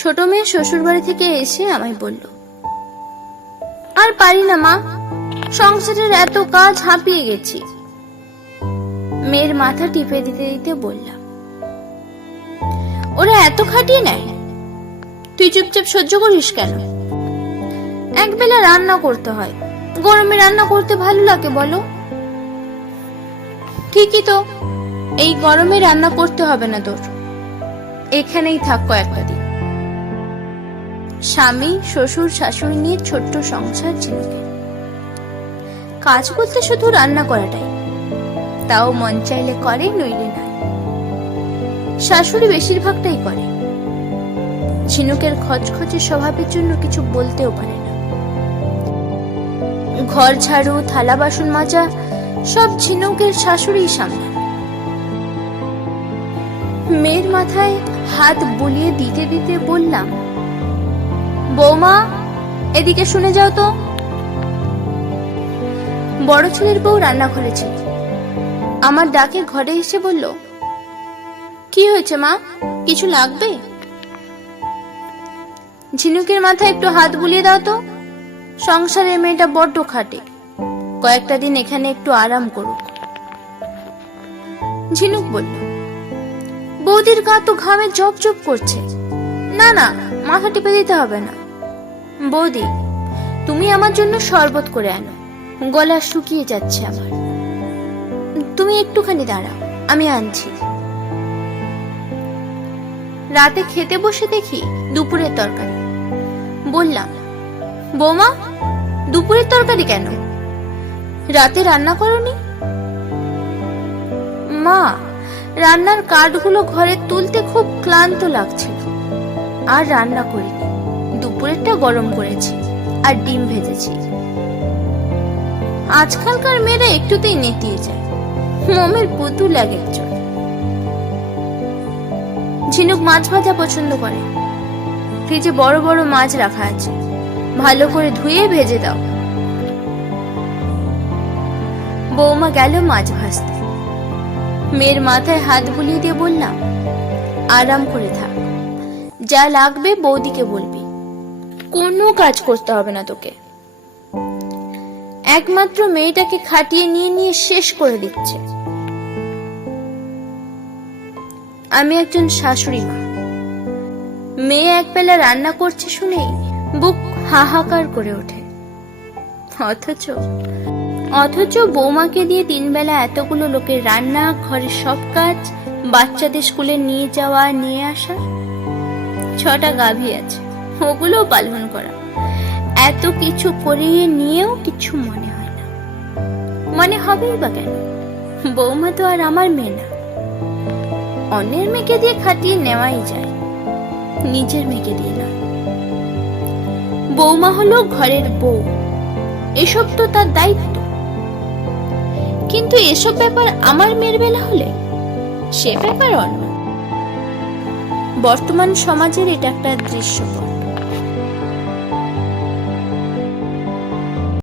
ছোট মেয়ে শ্বশুর বাড়ি থেকে এসে আমায় বলল, আর পারি না মা, সংসারের এত কাজ হাঁপিয়ে গেছি। মেয়ের মাথা টিপে দিতে দিতে বললাম, ওরা এত খাটিয়ে নেয়? তুই চুপচাপ সহ্য করিস কেন? একবেলা রান্না করতে হয়, গরমে রান্না করতে ভালো লাগে বলো। ঠিকই তো, এই গরমে রান্না করতে হবে না তোর। এখানেই থাক কয়েকটা দিন। স্বামী, শ্বশুর, শাশুড়ি নিয়ে ছোট্ট সংসার ঝিনুকে কাজ বলতে শুধু রান্না করাটাই। তাও মন চাইলে করে, নইলে নাই। শাশুড়ি বেশিরভাগটাই করে। ঝিনুকের খচখচে স্বভাবের জন্য কিছু বলতেও পারে না। ঘর ঝাড়ু, থালা বাসন মাজা, সব ঝিনুকের শাশুড়ি সামলান। মেয়ের মাথায় হাত বুলিয়ে দিতে দিতে বললাম বৌমা, এদিকে শুনে যাও তো। বড় ছেলের বউ রান্নাঘরে ছিল। আমার ডাকে ঘরে এসে বলল, কি হয়েছে মা? কিছু লাগবে? ঝিনুকের মাথায় একটু হাত বুলিয়ে দাও তো। সংসারের মেয়েটা বড্ড খাটে। কয়েকটা দিন এখানে একটু আরাম করুক। ঝিনুক বলল, বৌদির গা তো ঘামে জপ জপ করছে। না না মাথা টিপে দিতে হবে না। বৌদি, তুমি আমার জন্য শরবত করে আনো। গলা শুকিয়ে যাচ্ছে আমার। তুমি একটুখানি দাঁড়াও, আমি আনছি। রাতে খেতে বসে দেখি দুপুরের তরকারি। বললাম, বৌমা, দুপুরের তরকারি কেন? রাতে রান্না করনি? মা, রান্নার কাঠগুলো ঘরে তুলতে খুব ক্লান্ত লাগছিল আর রান্না করিনি। দুপুরেরটা গরম করেছি আর ডিম ভেজেছি। আজকালকার মেয়েরা একটুতেই নেতিয়ে যায়। মোমের পুতুল এক একজন। ঝিনুক মাছ ভাজা পছন্দ করে। ফ্রিজে বড় বড় মাছ রাখা আছে। ভালো করে ধুয়ে ভেজে দাও। বৌমা গেল মাছ ভাজতে। মেয়ের মাথায় হাত বুলিয়ে দিয়ে বললাম, আরাম করে থাক। যা লাগবে বৌদিকে বলবি। কোনো কাজ করতে হবে না তোকে। একমাত্র মেয়েটাকে খাটিয়ে নিয়ে নিয়ে শেষ করে দিচ্ছে। আমি একজন শাশুড়ি মা। মেয়ে একবেলা রান্না করছে শুনেই বুক হাহাকার করে ওঠে। অথচ অথচ বৌমাকে দিয়ে তিনবেলা এতগুলো লোকের রান্না, ঘরের সব কাজ, বাচ্চাদের স্কুলে নিয়ে যাওয়া, নিয়ে আসা। ছটা গাভী আছে, ওগুলোও পালন করা। এত কিছু করিয়ে নিয়েও কিছু মনে হয় না। মনে হবেই বা কেন? বৌমা তো আর আমার মেয়ে না। অন্যের মেয়েকে দিয়ে খাটিয়ে নেওয়াই যায়, নিজের মেয়েকে দিয়ে না। বৌমা হলো ঘরের বউ, এসব তো তার দায়িত্ব। কিন্তু এসব ব্যাপার আমার মেয়ের বেলা হলে, সে ব্যাপার অন্য। বর্তমান সমাজের এটা একটা দৃশ্যপট।